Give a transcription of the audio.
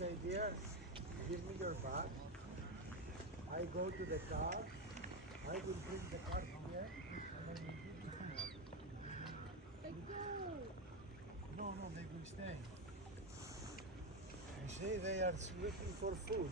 say, dear, give me your bag. I go to the car. I will bring the car here, and I will give you food. They go. No, they will stay. You see, they are looking for food.